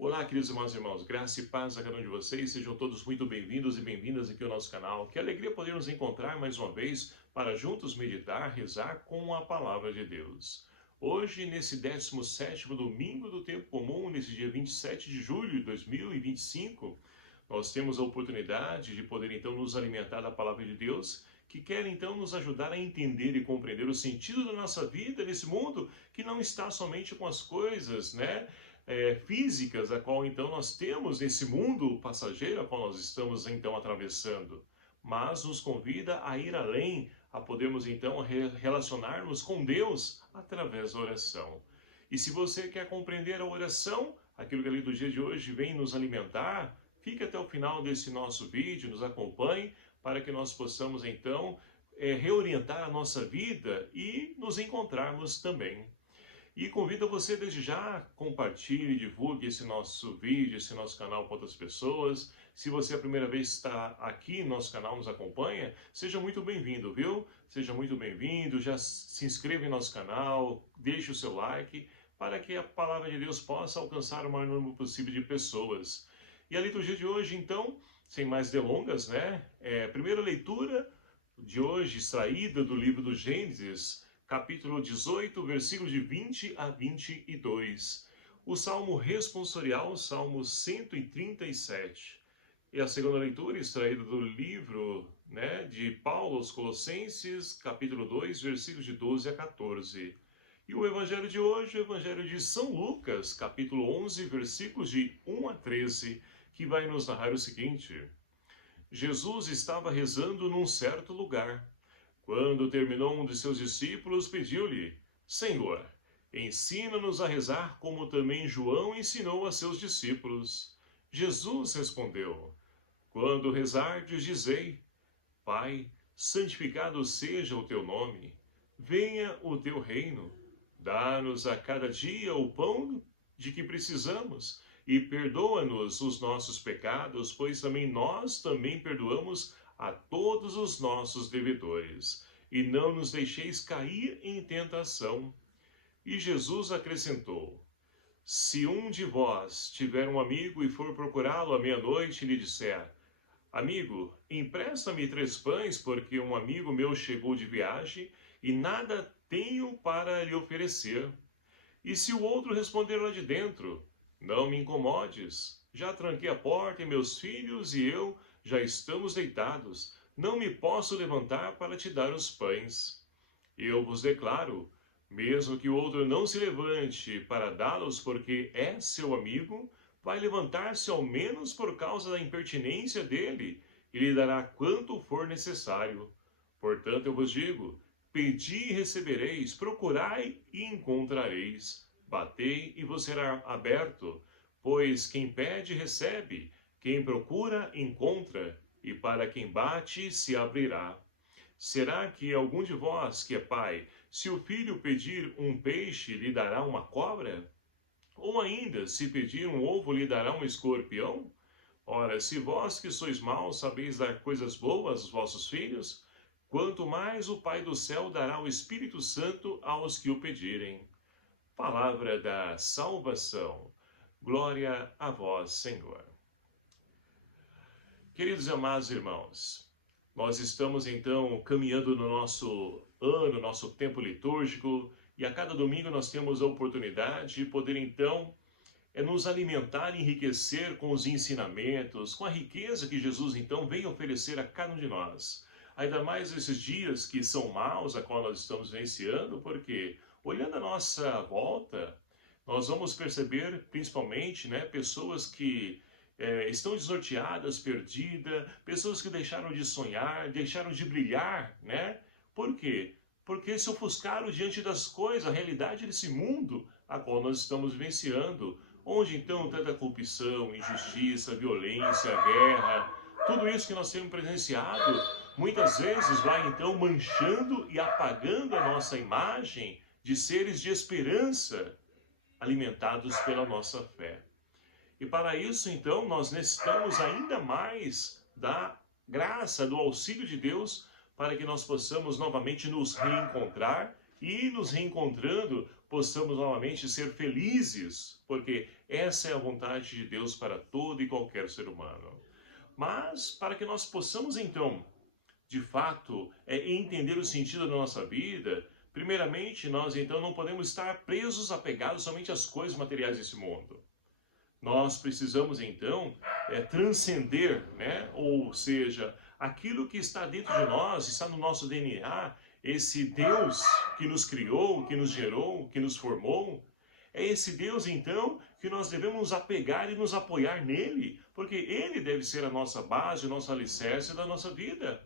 Olá, queridos irmãos e irmãos, graça e paz a cada um de vocês, sejam todos muito bem-vindos e bem-vindas aqui ao nosso canal. Que alegria poder nos encontrar mais uma vez para juntos meditar, rezar com a Palavra de Deus. Hoje, nesse 17º domingo do tempo comum, nesse dia 27 de julho de 2025, nós temos a oportunidade de poder então nos alimentar da Palavra de Deus, que quer então nos ajudar a entender e compreender o sentido da nossa vida nesse mundo que não está somente com as coisas, físicas, a qual então nós temos nesse mundo passageiro, a qual nós estamos então atravessando, mas nos convida a ir além, a podermos então relacionar-nos com Deus através da oração. E se você quer compreender a oração, aquilo que a liturgia de hoje vem nos alimentar, fique até o final desse nosso vídeo, nos acompanhe, para que nós possamos então reorientar a nossa vida e nos encontrarmos também. E convido você desde já, compartilhe, divulgue esse nosso vídeo, esse nosso canal com outras pessoas. Se você é a primeira vez que está aqui no nosso canal, nos acompanha, seja muito bem-vindo, viu? Seja muito bem-vindo, já se inscreva em nosso canal, deixe o seu like, para que a Palavra de Deus possa alcançar o maior número possível de pessoas. E a liturgia de hoje, então, sem mais delongas, primeira leitura de hoje, extraída do livro do Gênesis, capítulo 18, versículos de 20 a 22. O Salmo responsorial, Salmo 137. E a segunda leitura, extraída do livro de Paulo aos Colossenses, capítulo 2, versículos de 12 a 14. E o evangelho de hoje, o evangelho de São Lucas, capítulo 11, versículos de 1 a 13, que vai nos narrar o seguinte: Jesus estava rezando num certo lugar. Quando terminou, um de seus discípulos pediu-lhe: Senhor, ensina-nos a rezar como também João ensinou a seus discípulos. Jesus respondeu: Quando rezardes, dizei: Pai, santificado seja o teu nome. Venha o teu reino. Dá-nos a cada dia o pão de que precisamos. E perdoa-nos os nossos pecados, pois nós também perdoamos a todos os nossos devedores. E não nos deixeis cair em tentação. E Jesus acrescentou: Se um de vós tiver um amigo e for procurá-lo à meia-noite e lhe disser: Amigo, empresta-me 3 pães, porque um amigo meu chegou de viagem e nada tenho para lhe oferecer. E se o outro responder lá de dentro: Não me incomodes, já tranquei a porta e meus filhos e eu já estamos deitados, não me posso levantar para te dar os pães. Eu vos declaro, mesmo que o outro não se levante para dá-los porque é seu amigo, vai levantar-se ao menos por causa da impertinência dele e lhe dará quanto for necessário. Portanto, eu vos digo: pedi e recebereis, procurai e encontrareis, batei e vos será aberto, pois quem pede recebe, quem procura encontra, e para quem bate se abrirá. Será que algum de vós que é pai, se o filho pedir um peixe, lhe dará uma cobra? Ou ainda, se pedir um ovo, lhe dará um escorpião? Ora, se vós que sois maus sabeis dar coisas boas aos vossos filhos, quanto mais o Pai do céu dará o Espírito Santo aos que o pedirem. Palavra da salvação. Glória a vós, Senhor. Queridos e amados irmãos, nós estamos então caminhando no nosso ano, nosso tempo litúrgico, e a cada domingo nós temos a oportunidade de poder então nos alimentar e enriquecer com os ensinamentos, com a riqueza que Jesus então vem oferecer a cada um de nós. Ainda mais esses dias que são maus, a qual nós estamos vivenciando, porque olhando a nossa volta, nós vamos perceber principalmente pessoas que estão desnorteadas, perdidas, pessoas que deixaram de sonhar, deixaram de brilhar, Por quê? Porque se ofuscaram diante das coisas, a realidade desse mundo a qual nós estamos vivenciando, onde então tanta corrupção, injustiça, violência, guerra, tudo isso que nós temos presenciado, muitas vezes vai então manchando e apagando a nossa imagem de seres de esperança, alimentados pela nossa fé. E para isso, então, nós necessitamos ainda mais da graça, do auxílio de Deus, para que nós possamos novamente nos reencontrar e nos reencontrando, possamos novamente ser felizes, porque essa é a vontade de Deus para todo e qualquer ser humano. Mas para que nós possamos então, de fato, entender o sentido da nossa vida, primeiramente nós então não podemos estar presos, apegados somente às coisas materiais desse mundo. Nós precisamos então transcender, né? Ou seja, aquilo que está dentro de nós, está no nosso DNA, esse Deus que nos criou, que nos gerou, que nos formou, é esse Deus então que nós devemos nos apegar e nos apoiar nele, porque ele deve ser a nossa base, o nosso alicerce da nossa vida.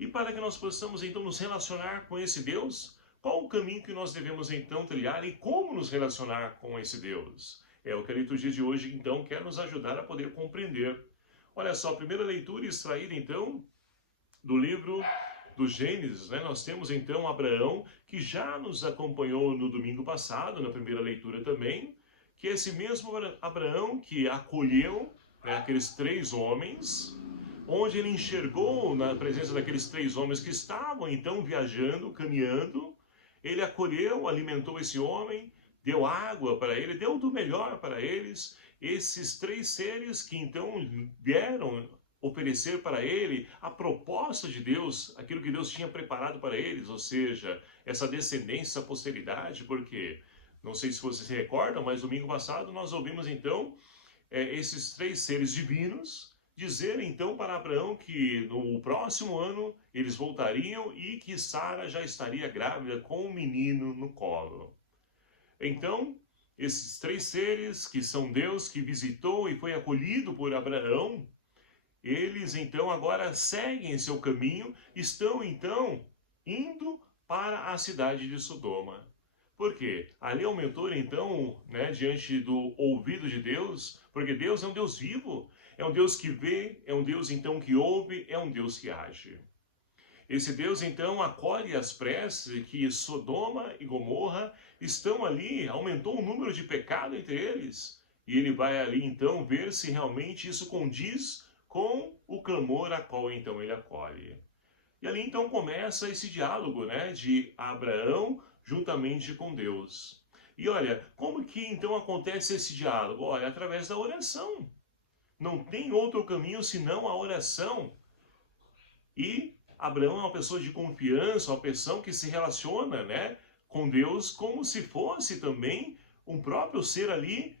E para que nós possamos então nos relacionar com esse Deus, qual o caminho que nós devemos então trilhar e como nos relacionar com esse Deus? É o que a liturgia de hoje então quer nos ajudar a poder compreender. Olha só, a primeira leitura extraída então do livro do Gênesis, né? Nós temos então Abraão, que já nos acompanhou no domingo passado, na primeira leitura também, que é esse mesmo Abraão que acolheu, né, aqueles 3 homens, onde ele enxergou na presença daqueles 3 homens que estavam então viajando, caminhando, ele acolheu, alimentou esse homem, deu água para ele, deu do melhor para eles, esses 3 seres que então vieram oferecer para ele a proposta de Deus, aquilo que Deus tinha preparado para eles, ou seja, essa descendência, essa posteridade, porque, não sei se vocês se recordam, mas domingo passado nós ouvimos então esses 3 seres divinos dizer então para Abraão que no próximo ano eles voltariam e que Sara já estaria grávida com um menino no colo. Então, esses 3 seres que são Deus que visitou e foi acolhido por Abraão, eles então agora seguem seu caminho, estão então indo para a cidade de Sodoma. Por quê? Ali aumentou então, né, diante do ouvido de Deus, porque Deus é um Deus vivo, é um Deus que vê, é um Deus então que ouve, é um Deus que age. Esse Deus então acolhe as preces que Sodoma e Gomorra estão ali, aumentou o número de pecado entre eles, e ele vai ali então ver se realmente isso condiz com o clamor a qual então ele acolhe. E ali então começa esse diálogo, né, de Abraão juntamente com Deus. E olha, como que então acontece esse diálogo? Olha, através da oração. Não tem outro caminho senão a oração. E Abraão é uma pessoa de confiança, uma pessoa que se relaciona, né, com Deus como se fosse também um próprio ser ali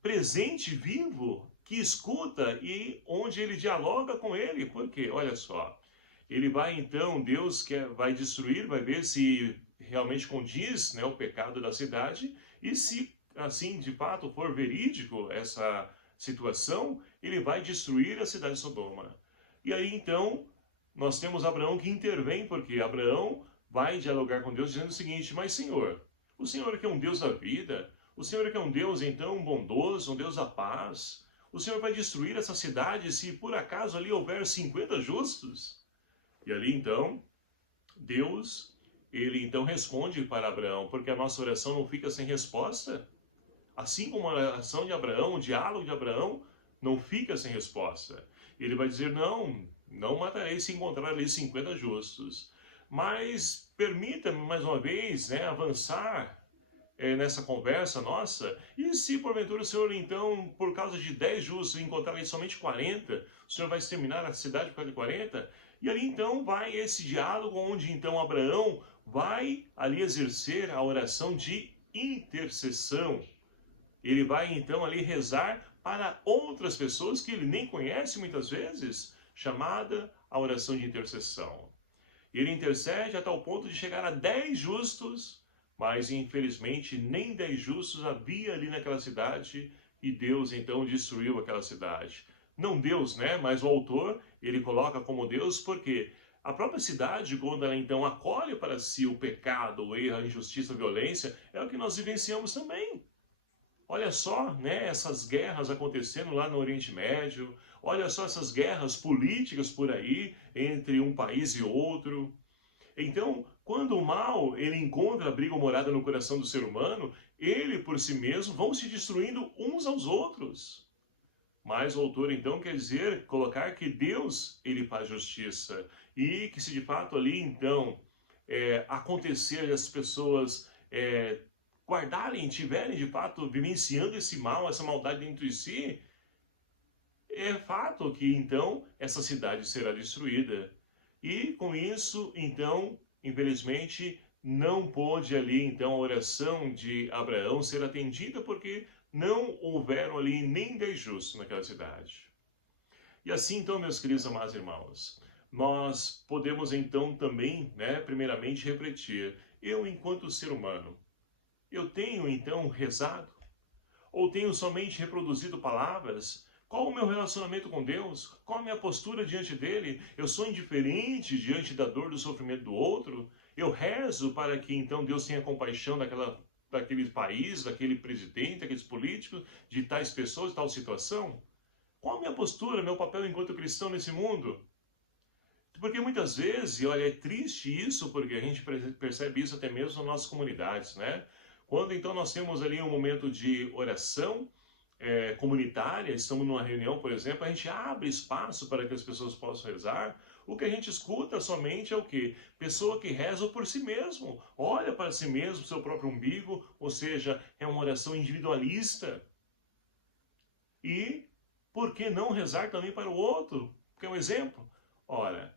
presente, vivo, que escuta e onde ele dialoga com ele. Porque, olha só, ele vai então, Deus vai destruir, vai ver se realmente condiz, né, o pecado da cidade, e se assim de fato for verídico essa situação, ele vai destruir a cidade de Sodoma. E aí então nós temos Abraão que intervém, porque Abraão vai dialogar com Deus dizendo o seguinte: mas Senhor, o Senhor que é um Deus da vida, o Senhor que é um Deus então bondoso, um Deus da paz, o Senhor vai destruir essa cidade se por acaso ali houver 50 justos? E ali então, Deus, ele então responde para Abraão, porque a nossa oração não fica sem resposta. Assim como a oração de Abraão, o diálogo de Abraão, não fica sem resposta. Ele vai dizer, não matarei se encontrar ali 50 justos. Mas permita-me mais uma vez, né, avançar nessa conversa nossa, e se porventura o Senhor então, por causa de 10 justos, encontrar ali somente 40, o Senhor vai exterminar a cidade por causa de 40? E ali então vai esse diálogo onde então Abraão vai ali exercer a oração de intercessão. Ele vai então ali rezar para outras pessoas que ele nem conhece muitas vezes, chamada a oração de intercessão. Ele intercede a tal ponto de chegar a 10 justos, mas infelizmente nem 10 justos havia ali naquela cidade, e Deus então destruiu aquela cidade. Não Deus, né? Mas o autor, ele coloca como Deus, porque a própria cidade, quando ela então acolhe para si o pecado, o erro, a injustiça, a violência, é o que nós vivenciamos também. Olha só, né, essas guerras acontecendo lá no Oriente Médio, olha só essas guerras políticas por aí, entre um país e outro. Então, quando o mal ele encontra abrigo ou morada no coração do ser humano, ele por si mesmo vão se destruindo uns aos outros. Mas o autor então quer dizer, colocar que Deus ele faz justiça e que se de fato ali então acontecer, as pessoas guardarem, tiverem de fato vivenciando esse mal, essa maldade dentro de si, é fato que então essa cidade será destruída. E com isso, então, infelizmente, não pôde ali então a oração de Abraão ser atendida, porque não houveram ali nem 10 justos naquela cidade. E assim então, meus queridos amados irmãos, nós podemos então também, primeiramente refletir, eu enquanto ser humano, eu tenho então rezado? Ou tenho somente reproduzido palavras? Qual o meu relacionamento com Deus? Qual a minha postura diante dele? Eu sou indiferente diante da dor, do sofrimento do outro? Eu rezo para que então Deus tenha compaixão daquele país, daquele presidente, daqueles políticos, de tais pessoas, de tal situação? Qual a minha postura, meu papel enquanto cristão nesse mundo? Porque muitas vezes, e olha, é triste isso, porque a gente percebe isso até mesmo nas nossas comunidades, né? Quando então nós temos ali um momento de oração comunitária, estamos numa reunião, por exemplo, a gente abre espaço para que as pessoas possam rezar. O que a gente escuta somente é o quê? Pessoa que reza por si mesmo, olha para si mesmo, seu próprio umbigo, ou seja, é uma oração individualista. E por que não rezar também para o outro? Quer um exemplo? Ora,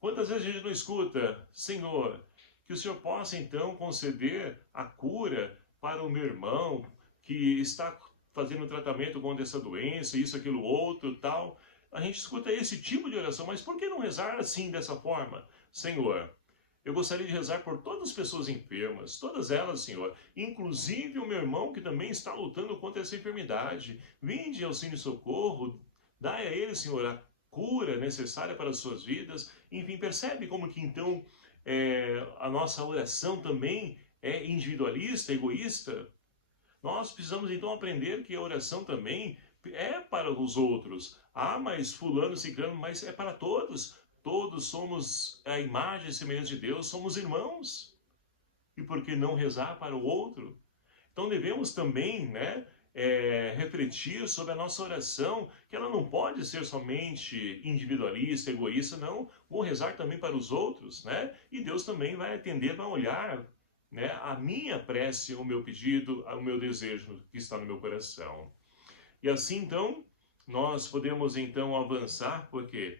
quantas vezes a gente não escuta, Senhor, que o Senhor possa então conceder a cura para o meu irmão que está fazendo tratamento contra essa doença, isso, aquilo, outro, tal. A gente escuta esse tipo de oração, mas por que não rezar assim, dessa forma? Senhor, eu gostaria de rezar por todas as pessoas enfermas, todas elas, Senhor, inclusive o meu irmão que também está lutando contra essa enfermidade. Vinde, auxílio e socorro, dai a ele, Senhor, a cura necessária para as suas vidas. Enfim, percebe como que então a nossa oração também é individualista, egoísta? Nós precisamos então aprender que a oração também é para os outros. Ah, mas fulano, ciclano, mas é para todos. Todos somos a imagem e semelhança de Deus, somos irmãos. E por que não rezar para o outro? Então devemos também, refletir sobre a nossa oração, que ela não pode ser somente individualista, egoísta, não. Vou rezar também para os outros, né? E Deus também vai atender, vai olhar, a minha prece, o meu pedido, o meu desejo que está no meu coração. E assim, então, nós podemos então avançar, porque,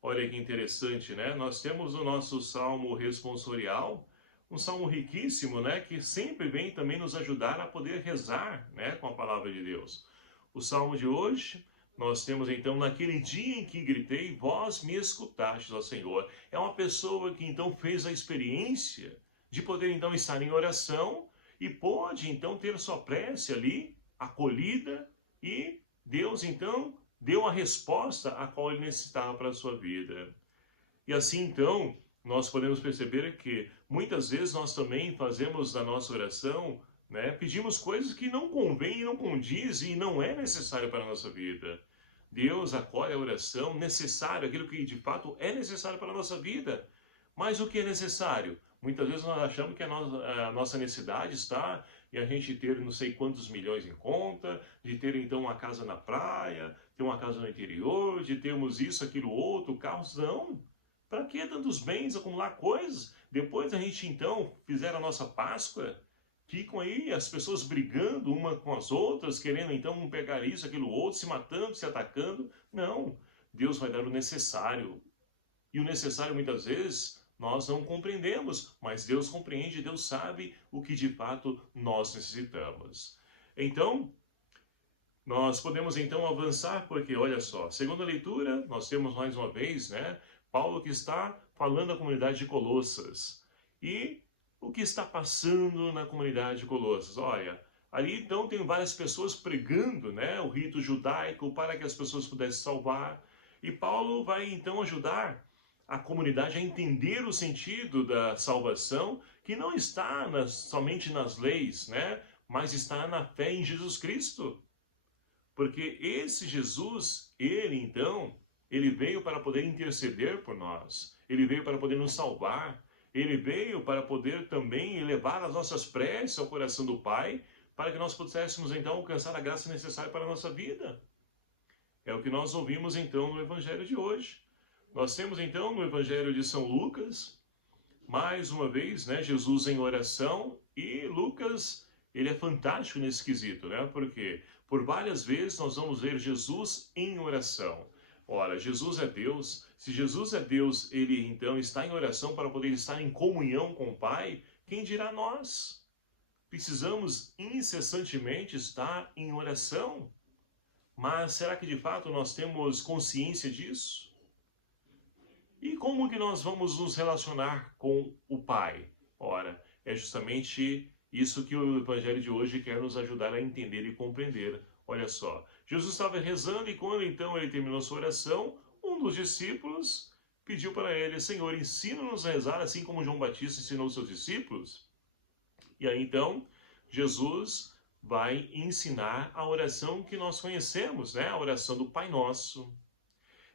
olha que interessante, né? Nós temos o nosso salmo responsorial, um salmo riquíssimo, que sempre vem também nos ajudar a poder rezar, com a palavra de Deus. O salmo de hoje, nós temos então, naquele dia em que gritei, vós me escutastes, ó Senhor. É uma pessoa que então fez a experiência de poder então estar em oração e pode então ter sua prece ali acolhida e Deus então deu a resposta a qual ele necessitava para a sua vida. E assim então nós podemos perceber que muitas vezes nós também fazemos na nossa oração, pedimos coisas que não convém e não condiz e não é necessário para a nossa vida. Deus acolhe a oração necessária, aquilo que de fato é necessário para a nossa vida. Mas o que é necessário? Muitas vezes nós achamos que a nossa necessidade está em a gente ter não sei quantos milhões em conta, de ter então uma casa na praia, ter uma casa no interior, de termos isso, aquilo, outro, carros. Não. Para que tantos bens, acumular coisas? Depois a gente então fizer a nossa Páscoa, ficam aí as pessoas brigando uma com as outras, querendo então pegar isso, aquilo, outro, se matando, se atacando. Não. Deus vai dar o necessário. E o necessário muitas vezes nós não compreendemos, mas Deus compreende, Deus sabe o que de fato nós necessitamos. Então, nós podemos então avançar, porque olha só, segundo a leitura, nós temos mais uma vez, Paulo que está falando à comunidade de Colossas. E o que está passando na comunidade de Colossas? Olha, ali então tem várias pessoas pregando, o rito judaico para que as pessoas pudessem salvar. E Paulo vai então ajudar a comunidade a entender o sentido da salvação, que não está somente nas leis, mas está na fé em Jesus Cristo. Porque esse Jesus, ele veio para poder interceder por nós, ele veio para poder nos salvar, ele veio para poder também elevar as nossas preces ao coração do Pai, para que nós pudéssemos então alcançar a graça necessária para a nossa vida. É o que nós ouvimos então no Evangelho de hoje. Nós temos então no Evangelho de São Lucas, mais uma vez, né, Jesus em oração, e Lucas, ele é fantástico nesse quesito, né? Porque por várias vezes nós vamos ver Jesus em oração. Ora, Jesus é Deus. Se Jesus é Deus, ele então está em oração para poder estar em comunhão com o Pai. Quem dirá nós? Precisamos incessantemente estar em oração. Mas será que de fato nós temos consciência disso? E como que nós vamos nos relacionar com o Pai? Ora, é justamente isso que o Evangelho de hoje quer nos ajudar a entender e compreender. Olha só, Jesus estava rezando e quando então ele terminou sua oração, um dos discípulos pediu para ele: Senhor, ensina-nos a rezar assim como João Batista ensinou os seus discípulos. E aí então, Jesus vai ensinar a oração que nós conhecemos, né? A oração do Pai Nosso.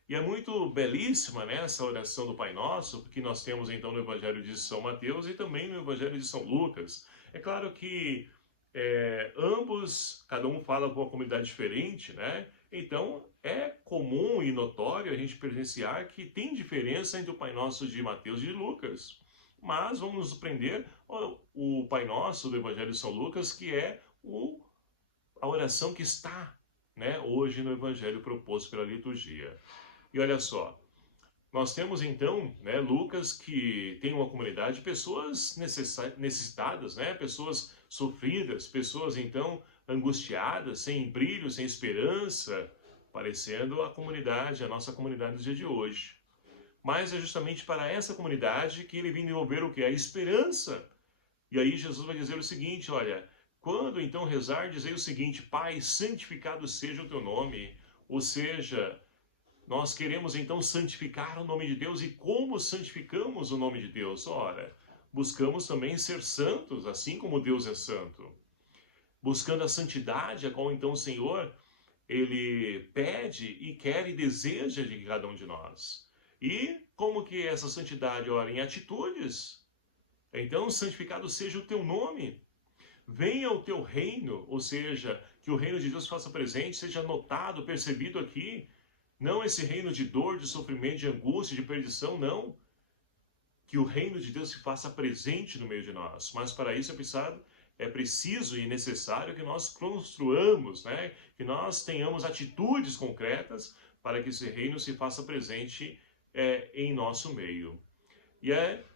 E é muito belíssima, né, essa oração do Pai Nosso, porque nós temos então no Evangelho de São Mateus e também no Evangelho de São Lucas. É claro que ambos, cada um fala com uma comunidade diferente, né? Então é comum e notório a gente presenciar que tem diferença entre o Pai Nosso de Mateus e de Lucas. Mas vamos nos prender o Pai Nosso do Evangelho de São Lucas, que é a oração que está, né, hoje no Evangelho proposto pela liturgia. E olha só, nós temos então, né, Lucas, que tem uma comunidade de pessoas necessitadas, né, pessoas sofridas, pessoas então angustiadas, sem brilho, sem esperança, parecendo a comunidade, a nossa comunidade do dia de hoje. Mas é justamente para essa comunidade que ele vem desenvolver o que? A esperança. E aí Jesus vai dizer o seguinte, olha, quando então rezar, dizei o seguinte: Pai, santificado seja o teu nome, ou seja, nós queremos então santificar o nome de Deus. E como santificamos o nome de Deus? Ora, buscamos também ser santos, assim como Deus é santo. Buscando a santidade, a qual então o Senhor, ele pede e quer e deseja de cada um de nós. E como que é essa santidade? Ora, em atitudes. Então, santificado seja o teu nome. Venha o teu reino, ou seja, que o reino de Deus faça presente, seja notado, percebido aqui. Não esse reino de dor, de sofrimento, de angústia, de perdição, não. Que o reino de Deus se faça presente no meio de nós. Mas para isso é preciso e necessário que nós construamos, né? Que nós tenhamos atitudes concretas para que esse reino se faça presente em nosso meio. E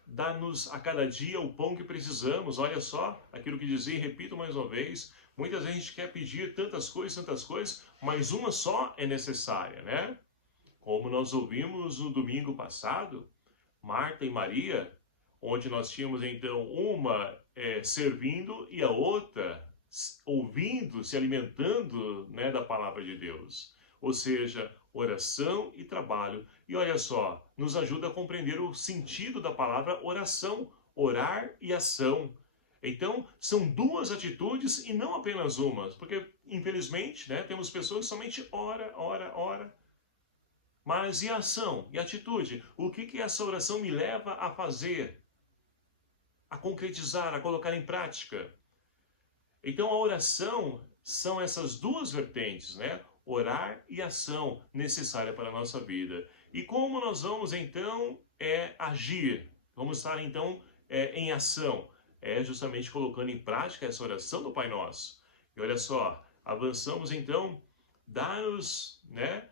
dar-nos a cada dia o pão que precisamos. Olha só aquilo que dizia, e repito mais uma vez, muitas vezes a gente quer pedir tantas coisas, mas uma só é necessária, né? Como nós ouvimos no domingo passado, Marta e Maria, onde nós tínhamos então uma servindo e a outra ouvindo, se alimentando, né, da palavra de Deus. Ou seja, oração e trabalho. E olha só, nos ajuda a compreender o sentido da palavra oração, orar e ação. Então, são duas atitudes e não apenas uma, porque, infelizmente, né, temos pessoas que somente ora. Mas e a ação? E a atitude? O que essa oração me leva a fazer? A concretizar, a colocar em prática? Então, a oração são essas duas vertentes, né? Orar e ação necessária para a nossa vida. E como nós vamos, então, agir? Vamos estar, então, em ação. É justamente colocando em prática essa oração do Pai Nosso. E olha só, avançamos, então, dá-nos, né,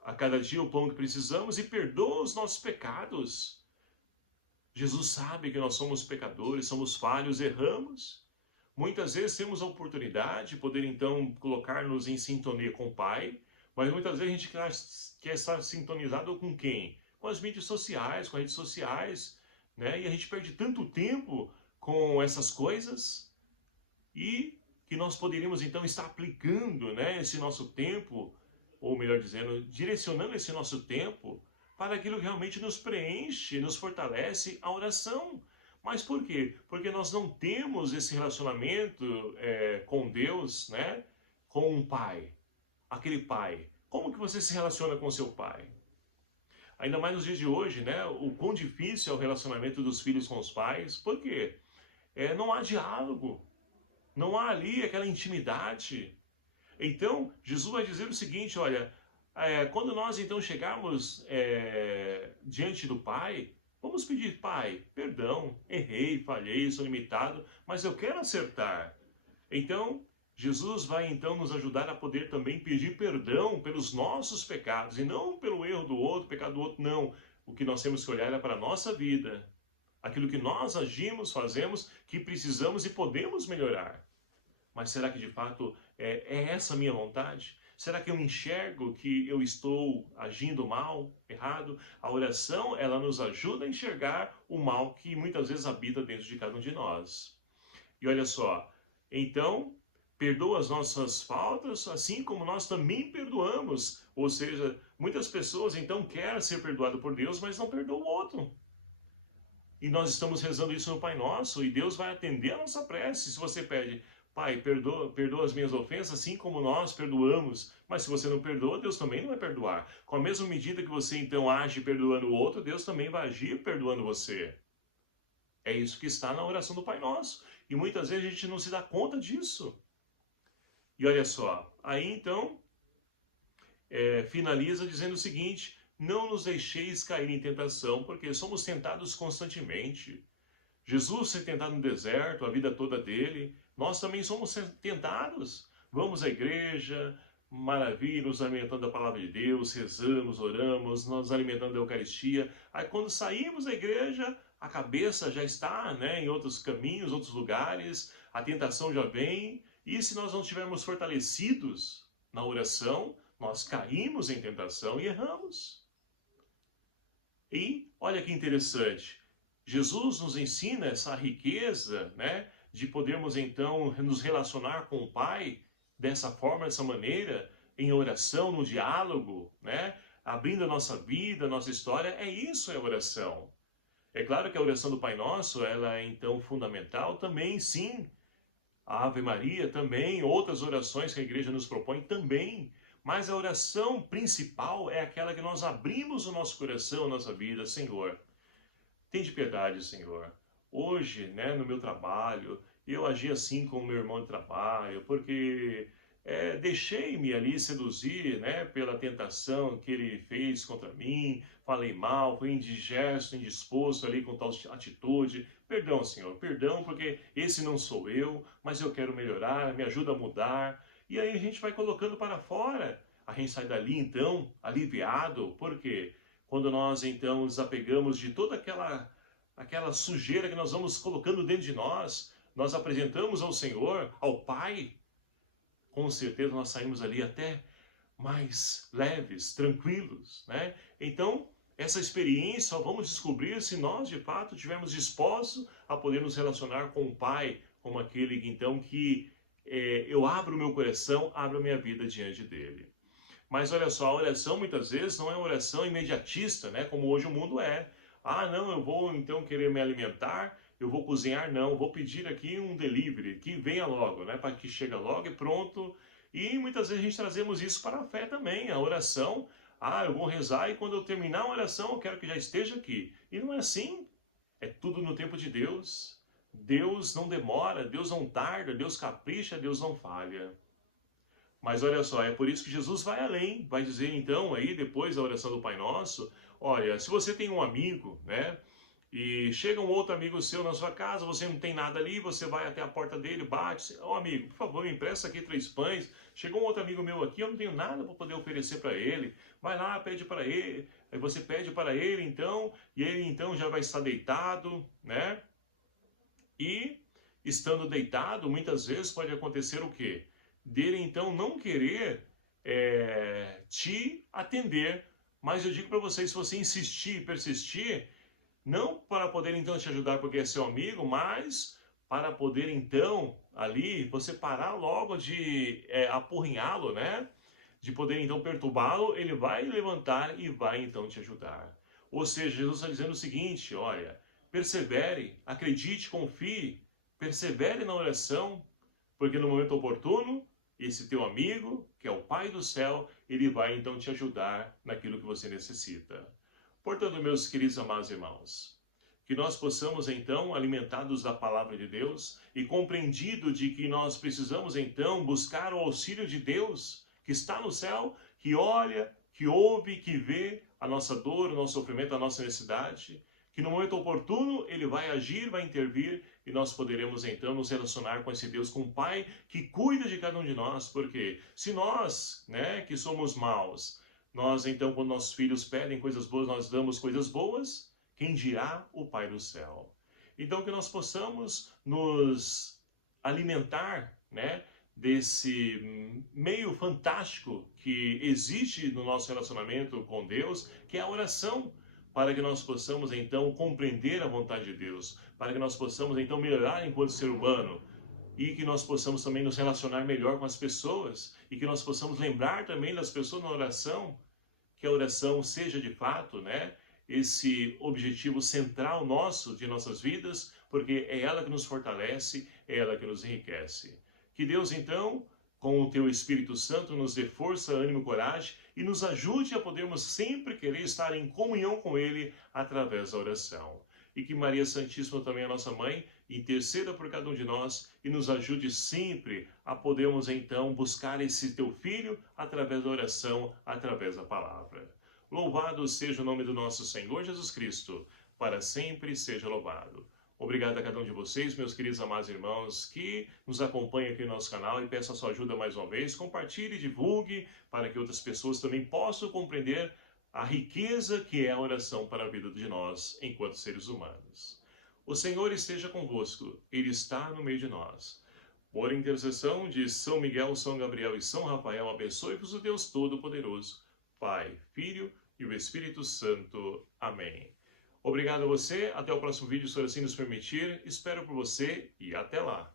a cada dia o pão que precisamos e perdoa os nossos pecados. Jesus sabe que nós somos pecadores, somos falhos, erramos. Muitas vezes temos a oportunidade de poder então colocar-nos em sintonia com o Pai, mas muitas vezes a gente quer estar sintonizado com quem? Com as mídias sociais, com as redes sociais, né? E a gente perde tanto tempo com essas coisas e que nós poderíamos então estar aplicando, né, esse nosso tempo, ou melhor dizendo, direcionando esse nosso tempo para aquilo que realmente nos preenche, nos fortalece, a oração. Mas por quê? Porque nós não temos esse relacionamento com Deus, né? Com um pai, aquele pai. Como que você se relaciona com seu pai? Ainda mais nos dias de hoje, né? O quão difícil é o relacionamento dos filhos com os pais. Por quê? Não há diálogo, não há ali aquela intimidade. Então, Jesus vai dizer o seguinte, olha, quando nós então chegarmos diante do Pai, Vamos pedir, Pai, perdão, errei, falhei, sou limitado, mas eu quero acertar. Então, Jesus vai então nos ajudar a poder também pedir perdão pelos nossos pecados, e não pelo erro do outro, pecado do outro, não. O que nós temos que olhar é para a nossa vida, aquilo que nós agimos, fazemos, que precisamos e podemos melhorar. Mas será que de fato é essa a minha vontade? Será que eu enxergo que eu estou agindo mal, errado? A oração, ela nos ajuda a enxergar o mal que muitas vezes habita dentro de cada um de nós. E olha só, então, perdoa as nossas faltas, assim como nós também perdoamos. Ou seja, muitas pessoas então querem ser perdoado por Deus, mas não perdoam o outro. E nós estamos rezando isso no Pai Nosso, e Deus vai atender a nossa prece. Se você pede, Pai, perdoa as minhas ofensas, assim como nós perdoamos. Mas se você não perdoa, Deus também não vai perdoar. Com a mesma medida que você então age perdoando o outro, Deus também vai agir perdoando você. É isso que está na oração do Pai Nosso. E muitas vezes a gente não se dá conta disso. E olha só, aí então, finaliza dizendo o seguinte: não nos deixeis cair em tentação, porque somos tentados constantemente. Jesus foi tentado no deserto, a vida toda dele. Nós também somos tentados. Vamos à igreja, maravilha, nos alimentando da palavra de Deus, rezamos, oramos, nos alimentando da Eucaristia. Aí quando saímos da igreja, a cabeça já está, né, em outros caminhos, outros lugares, a tentação já vem. E se nós não estivermos fortalecidos na oração, nós caímos em tentação e erramos. E olha que interessante, Jesus nos ensina essa riqueza, né, de podermos então nos relacionar com o Pai dessa forma, dessa maneira, em oração, no diálogo, né, abrindo a nossa vida, a nossa história. Isso é oração. É claro que a oração do Pai Nosso, ela é então fundamental também, sim. A Ave Maria também, outras orações que a igreja nos propõe também. Mas a oração principal é aquela que nós abrimos o nosso coração, a nossa vida. Senhor, tende piedade, Senhor. Hoje, né, no meu trabalho, eu agi assim com o meu irmão de trabalho, porque deixei-me ali seduzir, né, pela tentação que ele fez contra mim, falei mal, fui indigesto, indisposto ali com tal atitude. Perdão, Senhor, perdão, porque esse não sou eu, mas eu quero melhorar, me ajuda a mudar. E aí a gente vai colocando para fora. A gente sai dali, então, aliviado. Por quê? Quando nós, então, nos apegamos de toda aquela sujeira que nós vamos colocando dentro de nós, nós apresentamos ao Senhor, ao Pai, com certeza nós saímos ali até mais leves, tranquilos, né? Então, essa experiência só vamos descobrir se nós, de fato, estivermos dispostos a poder nos relacionar com o Pai, como aquele, então, que eu abro o meu coração, abro a minha vida diante dele. Mas olha só, a oração muitas vezes não é uma oração imediatista, né? Como hoje o mundo é. Ah, não, eu vou então querer me alimentar, eu vou cozinhar, não, vou pedir aqui um delivery, que venha logo, né? Para que chegue logo e pronto. E muitas vezes a gente trazemos isso para a fé também, a oração. Ah, eu vou rezar e quando eu terminar a oração eu quero que já esteja aqui. E não é assim. É tudo no tempo de Deus. Deus não demora, Deus não tarda, Deus capricha, Deus não falha. Mas olha só, é por isso que Jesus vai além, vai dizer então aí, depois da oração do Pai Nosso, olha, se você tem um amigo, né, e chega um outro amigo seu na sua casa, você não tem nada ali, você vai até a porta dele, bate, ó amigo, por favor, me empresta aqui 3 pães, chegou um outro amigo meu aqui, eu não tenho nada para poder oferecer para ele, vai lá, pede para ele, aí você pede para ele então, e ele então já vai estar deitado, né, e estando deitado, muitas vezes pode acontecer o quê? Dele então não querer te atender. Mas eu digo para vocês, se você insistir, persistir, não para poder então te ajudar porque é seu amigo, mas para poder então ali você parar logo de apurrinhá-lo, né? De poder então perturbá-lo, ele vai levantar e vai então te ajudar. Ou seja, Jesus está dizendo o seguinte, olha, persevere, acredite, confie, persevere na oração, porque no momento oportuno, esse teu amigo, que é o Pai do céu, ele vai então te ajudar naquilo que você necessita. Portanto, meus queridos amados irmãos, que nós possamos então, alimentados da palavra de Deus e compreendido de que nós precisamos então buscar o auxílio de Deus, que está no céu, que olha, que ouve, que vê a nossa dor, o nosso sofrimento, a nossa necessidade, que no momento oportuno Ele vai agir, vai intervir e nós poderemos então nos relacionar com esse Deus, com o Pai que cuida de cada um de nós, porque se nós, que somos maus, nós então quando nossos filhos pedem coisas boas, nós damos coisas boas, quem dirá o Pai do céu? Então que nós possamos nos alimentar, desse meio fantástico que existe no nosso relacionamento com Deus, que é a oração, para que nós possamos então compreender a vontade de Deus, para que nós possamos então melhorar enquanto ser humano, e que nós possamos também nos relacionar melhor com as pessoas, e que nós possamos lembrar também das pessoas na oração, que a oração seja de fato, esse objetivo central nosso de nossas vidas, porque é ela que nos fortalece, é ela que nos enriquece. Que Deus, então, com o Teu Espírito Santo, nos dê força, ânimo, coragem e nos ajude a podermos sempre querer estar em comunhão com Ele através da oração. E que Maria Santíssima, também a nossa Mãe, interceda por cada um de nós e nos ajude sempre a podermos, então, buscar esse Teu Filho através da oração, através da palavra. Louvado seja o nome do nosso Senhor Jesus Cristo, para sempre seja louvado. Obrigado a cada um de vocês, meus queridos amados irmãos, que nos acompanham aqui no nosso canal, e peço a sua ajuda mais uma vez. Compartilhe e divulgue para que outras pessoas também possam compreender a riqueza que é a oração para a vida de nós, enquanto seres humanos. O Senhor esteja convosco, Ele está no meio de nós. Por intercessão de São Miguel, São Gabriel e São Rafael, abençoe-vos o Deus Todo-Poderoso, Pai, Filho e o Espírito Santo. Amém. Obrigado a você, até o próximo vídeo, se assim nos permitir. Espero por você e até lá.